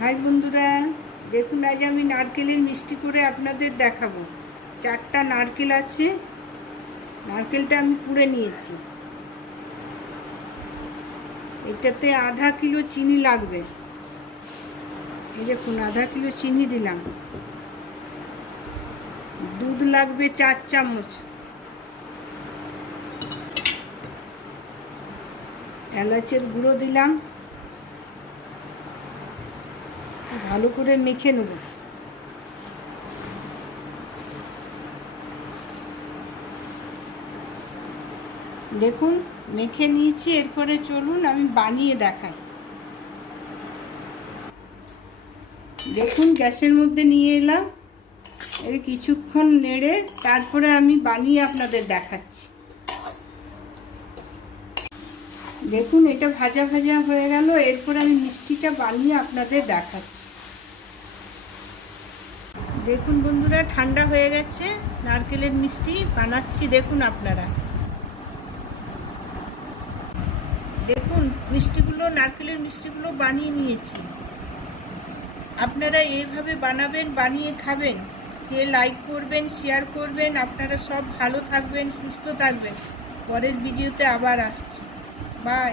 High বন্ধুরা, দেখুন আজ আমি নারকেলের মিষ্টি করে আপনাদের দেখাবো। 4টা নারকেল আছে, নারকেলটা আমি কুড়ে নিয়েছি। এটাতে আধা কিলো চিনি লাগবে। এই দেখুন আধা কিলো চিনি দিলাম। দুধ লাগবে 4 চামচ। এলাচের গুঁড়ো দিলাম। ভালো করে মেখে নেব। দেখুন মেখে নিয়েছি, এরপরে চলুন আমি বানিয়ে দেখাই। দেখুন গ্যাসের মধ্যে নিয়ে এলাম, এর কিছুক্ষণ নেড়ে তারপরে আমি বানিয়ে আপনাদের দেখাচ্ছি। দেখুন এটা ভাজা ভাজা হয়ে গেল, এরপর আমি মিষ্টিটা বানিয়ে আপনাদের দেখাচ্ছি। দেখুন বন্ধুরা, ঠান্ডা হয়ে গেছে, নারকেলের মিষ্টি বানাচ্ছি। দেখুন আপনারা, দেখুন মিষ্টিগুলো, নারকেলের মিষ্টিগুলো বানিয়ে নিয়েছি। আপনারা এইভাবে বানাবেন, বানিয়ে খাবেন। কে লাইক করবেন, শেয়ার করবেন। আপনারা সব ভালো থাকবেন, সুস্থ থাকবেন। পরের ভিডিওতে আবার আসছি। বাই।